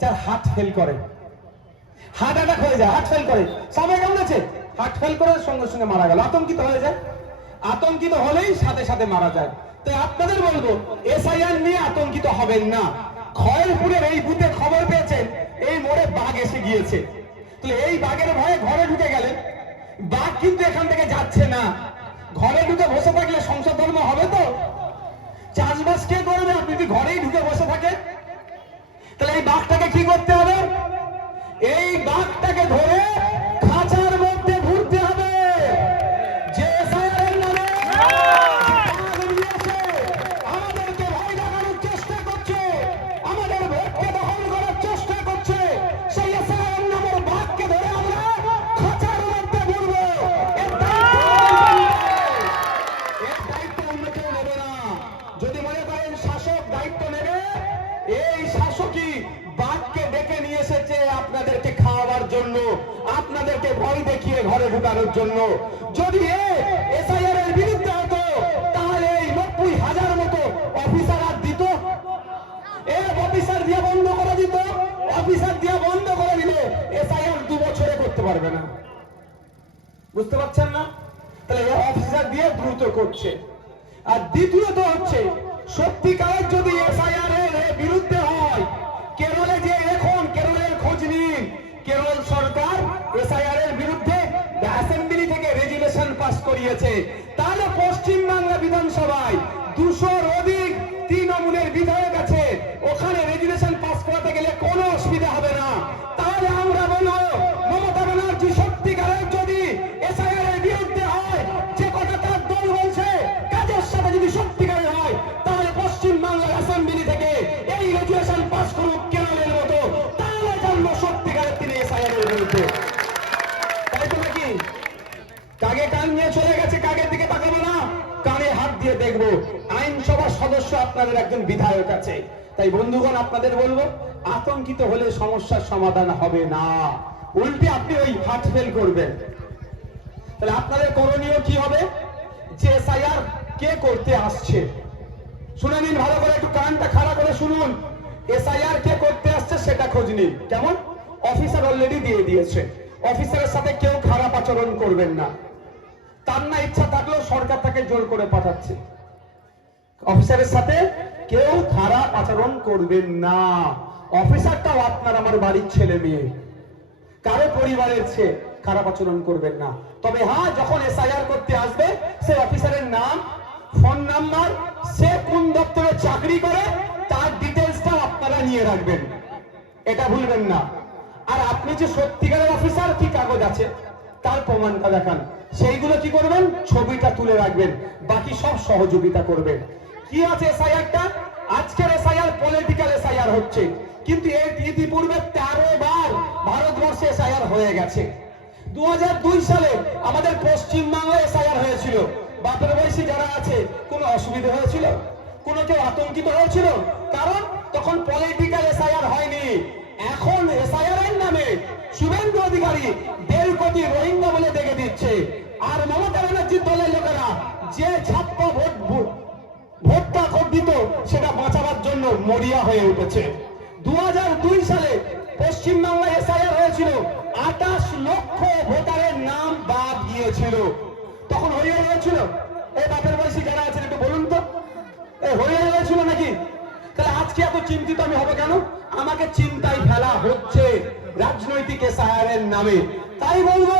যার heart fail করে। Heart attack হয়ে যায়, হার্ট ফেল করে। সবাই কেমন আছে? হার্ট ফেল করে সঙ্গে সঙ্গে মারা গেল। আতঙ্কিত হয়ে যায়। আতঙ্কিত হলেই সাথে সাথে মারা যায়। তাই আপনাদের বলব এসআইআর নিয়ে আতঙ্কিত হবেন না। খয়েরপুরের এই বুথে খবর পেয়েছেন, এই মোড়ে বাঘ এসে গিয়েছে। তাহলে এই বাঘের ভয়ে ঘরে ঢুকে গেলেন। বাঘ কিন্তু এখান থেকে যাচ্ছে না। ঘরে ঢুকে বসে থাকলে সংসদ ধর্ম হবে তো? চাষবাস কে করবে আপনি? যদি ঘরেই ঢুকে বসে থাকে তাহলে এই বাঘটাকে কি করতে হবে? এই বাঘটাকে ধরে খাঁচার মধ্যে ঘুরতে হবে। আমাদেরকে ভয় দেখানোর চেষ্টা করছে, আমাদের ভোটকে দখল করার চেষ্টা করছে, সেই নামের বাঘকে ধরে আমরা খাঁচার মধ্যে এর দায়িত্ব অন্য কেউ নেবে না। যদি মনে করেন শাসক দায়িত্ব নেবে, এই শাসকই বাঘকে ডেকে নিয়ে এসেছে আপনাদেরকে খাওয়াবার জন্য। আপনাদেরকে ভয় দেখিয়ে ঘরে ঢুকানোর জন্য। যদি এর বিরুদ্ধে হতো, তাহলে এই নব্বই হাজার মতো অফিসার আর দিত। এ অফিসার দিয়ে বন্ধ করে দিত। অফিসার দিয়ে বন্ধ করে দিলে এসআইআর দু বছরে করতে পারবে না। বুঝতে পারছেন না? তাহলে অফিসার দিয়ে দ্রুত করছে। আর দ্বিতীয়ত হচ্ছে, সত্যিকারের যদি এসআইআর এর বিরুদ্ধে পাস করিয়েছে। তাহলে পশ্চিম বাংলা বিধানসভায় দুশোর অধিক তৃণমূলের বিধায়ক আছে। ওখানে রেজুলেশন পাস করাতে গেলে দিয়ে দেখব। আইনসভার সদস্য আপনাদের একজন বিধায়ক আছে। তাই বন্ধুগণ, আপনাদের বলব, আতঙ্কিত হলে সমস্যার সমাধান হবে না। উল্টে আপনি ওই হাত ফেল করবেন। তাহলে আপনাদের করণীয় কি হবে? যে এসআইআর কে করতে আসছে। শুনে নিন ভালো করে, একটু কানটা খাড়া করে শুনুন। এসআইআর কে করতে আসছে সেটা খোঁজ নিন। কেমন? অফিসার অলরেডি দিয়ে দিয়েছে। অফিসারের সাথে কেউ খারাপ আচরণ করবেন না। তার না ইচ্ছা থাকলেও সরকার তাকে জোর করে পাঠাচ্ছে। অফিসারের সাথে কেউ খারাপ আচরণ করবেন না। অফিসারটাও আপনার আমার বাড়ির ছেলে মেয়ে। কারও পরিবারের চেয়ে খারাপ আচরণ করবেন না। তবে হ্যাঁ যখন এসআইআর করতে আসবে, সে অফিসারের নাম, ফোন নাম্বার, সে কোন দপ্তরে চাকরি করে, তার ডিটেলসটাও আপনারা নিয়ে রাখবেন। এটা ভুলবেন না। আর আপনি যে সত্যিকারের অফিসার, কি কাগজ আছে? তার প্রমাণটা দেখান। সেইগুলো কি করবেন? ছবিটা তুলে রাখবেন। বাকি সব সহযোগিতা করবেন। কি আছে এসআইআরটা আজকের এসআইআর পলিটিক্যাল এসআইআর হচ্ছে। কিন্তু এর ইতিপূর্বে তেরো বার ভারতবর্ষে এসআইআর হয়ে গেছে। দু সালে আমাদের পশ্চিম বাংলায় এসআইআর হয়েছিল। বাপের বয়সী যারা আছে, কোনো অসুবিধা হয়েছিল? কোনো কেউ আতঙ্কিত হয়েছিল? কারণ তখন পলিটিক্যাল এসআইআর হয়নি। এখন এসআইআর এর নামে শুভেন্দু অধিকারী কোটি রোহিঙ্গা বলে দেখে দিচ্ছে। আর মমতা ব্যানার্জির দলের লোকেরা যে ছাপ্পা ভোট ভোট- ভোটটা ভোট দিত সেটা বাঁচাবার জন্য মরিয়া হয়ে উঠেছে। দু সালে পশ্চিমবাংলায় এসআইআর হয়েছিল। আঠাশ লক্ষ ভোটারের নাম বাদ গিয়েছিল। তখন হরিয়ানা হয়েছিল। এই বাপের বয়সী যারা আছেন, একটু বলুন তো। এই হরিয়ানা হয়েছিল নাকি? তাহলে আজকে এত চিন্তিত আমি হবে কেন? আমাকে চিন্তায় ফেলা হচ্ছে রাজনৈতিক এসআইআর নামে। তাই বলব,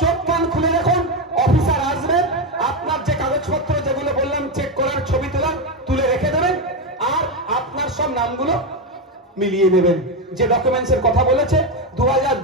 চোখ কান খুলে রাখুন অফিসার আসবেন আপনার যে কাগজপত্র যেগুলো বললাম চেক করার ছবি তোলা, তুলে রেখে দেবেন, আর আপনার সব নামগুলো মিলিয়ে নেবেন। যে ডকুমেন্টস কথা বলেছে, দু হাজার